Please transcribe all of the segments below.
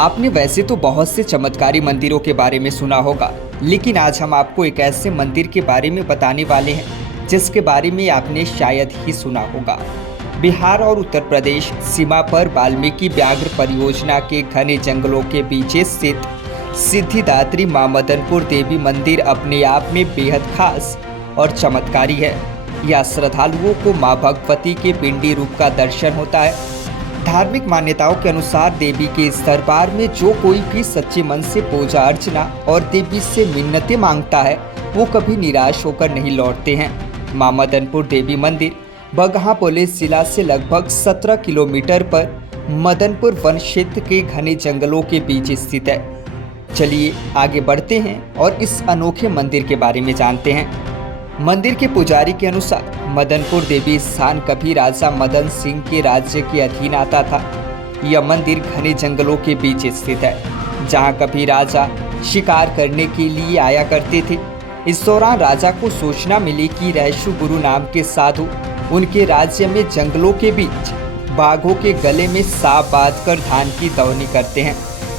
आपने वैसे तो बहुत से चमत्कारी मंदिरों के बारे में सुना होगा, लेकिन आज हम आपको एक ऐसे मंदिर के बारे में बताने वाले हैं जिसके बारे में आपने शायद ही सुना होगा। बिहार और उत्तर प्रदेश सीमा पर वाल्मीकि व्याघ्र परियोजना के घने जंगलों के बीच स्थित सिद्धिदात्री मां मदनपुर देवी मंदिर अपने आप में बेहद खास और चमत्कारी है। यह श्रद्धालुओं को मां भगवती के पिंडी रूप का दर्शन होता है। धार्मिक मान्यताओं के अनुसार देवी के इस दरबार में जो कोई भी सच्चे मन से पूजा अर्चना और देवी से मिन्नतें मांगता है वो कभी निराश होकर नहीं लौटते हैं। मां मदनपुर देवी मंदिर बगहा पुलिस जिला से लगभग 17 किलोमीटर पर मदनपुर वन क्षेत्र के घने जंगलों के बीच स्थित है। चलिए आगे बढ़ते हैं और इस अनोखे मंदिर के बारे में जानते हैं। मंदिर के पुजारी के अनुसार मदनपुर देवी स्थान कभी राजा मदन सिंह के राज्य के अधीन आता था। यह मंदिर घने जंगलों के बीच स्थित है, जहां कभी राजा शिकार करने के लिए आया करते थे। इस दौरान राजा को सूचना मिली कि रहशु गुरु नाम के साधु उनके राज्य में जंगलों के बीच बाघों के गले में सांप बांधकर धान की दौनी करते हैं।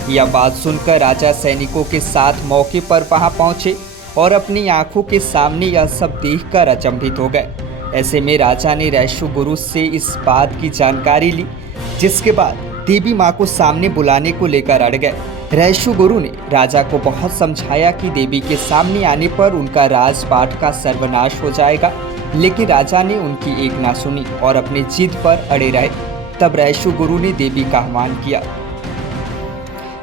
यह बात सुनकर राजा सैनिकों के साथ मौके पर वहां पहुंचे और अपनी आंखों के सामने यह सब देखकर अचंभित हो गए। ऐसे में राजा ने रहशु गुरु से इस बात की जानकारी ली, जिसके बाद देवी मां को सामने बुलाने को लेकर अड़ गए। रहशु गुरु ने राजा को बहुत समझाया कि देवी के सामने आने पर उनका राजपाट का सर्वनाश हो जाएगा, लेकिन राजा ने उनकी एक ना सुनी और अपनी जिद पर अड़े रहे। तब रहशु गुरु ने देवी का आह्वान किया।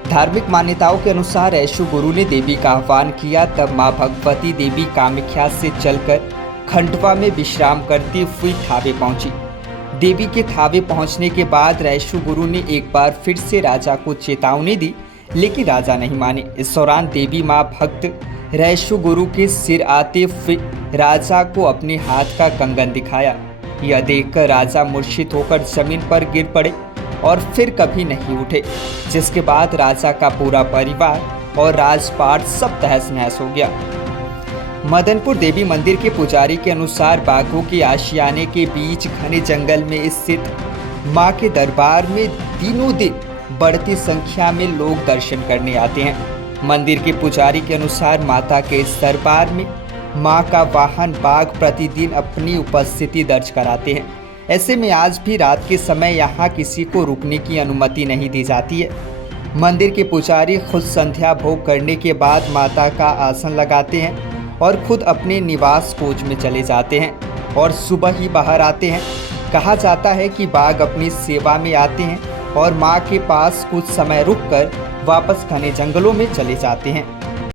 धार्मिक मान्यताओं के अनुसार रहशु गुरु ने देवी का आह्वान किया। तब मां भगवती देवी कामाख्या से चलकर खंडवा में विश्राम करती हुई थावे पहुंची। देवी के थावे पहुंचने के बाद रहशु गुरु ने एक बार फिर से राजा को चेतावनी दी, लेकिन राजा नहीं माने। इस दौरान देवी मां भक्त रहशु गुरु के सिर आते हुए राजा को अपने हाथ का कंगन दिखाया। यह देखकर राजा मूर्छित होकर जमीन पर गिर पड़े और फिर कभी नहीं उठे, जिसके बाद राजा का पूरा परिवार और राजपाट सब तहस नहस हो गया। मदनपुर देवी मंदिर के पुजारी के अनुसार बाघों के आशियाने के बीच घने जंगल में स्थित मां के दरबार में दिनों दिन बढ़ती संख्या में लोग दर्शन करने आते हैं। मंदिर के पुजारी के अनुसार माता के इस दरबार में मां का वाहन बाघ प्रतिदिन अपनी उपस्थिति दर्ज कराते हैं। ऐसे में आज भी रात के समय यहाँ किसी को रुकने की अनुमति नहीं दी जाती है। मंदिर के पुजारी खुद संध्या भोग करने के बाद माता का आसन लगाते हैं और खुद अपने निवास कोच में चले जाते हैं और सुबह ही बाहर आते हैं। कहा जाता है कि बाघ अपनी सेवा में आते हैं और मां के पास कुछ समय रुककर वापस घने जंगलों में चले जाते हैं।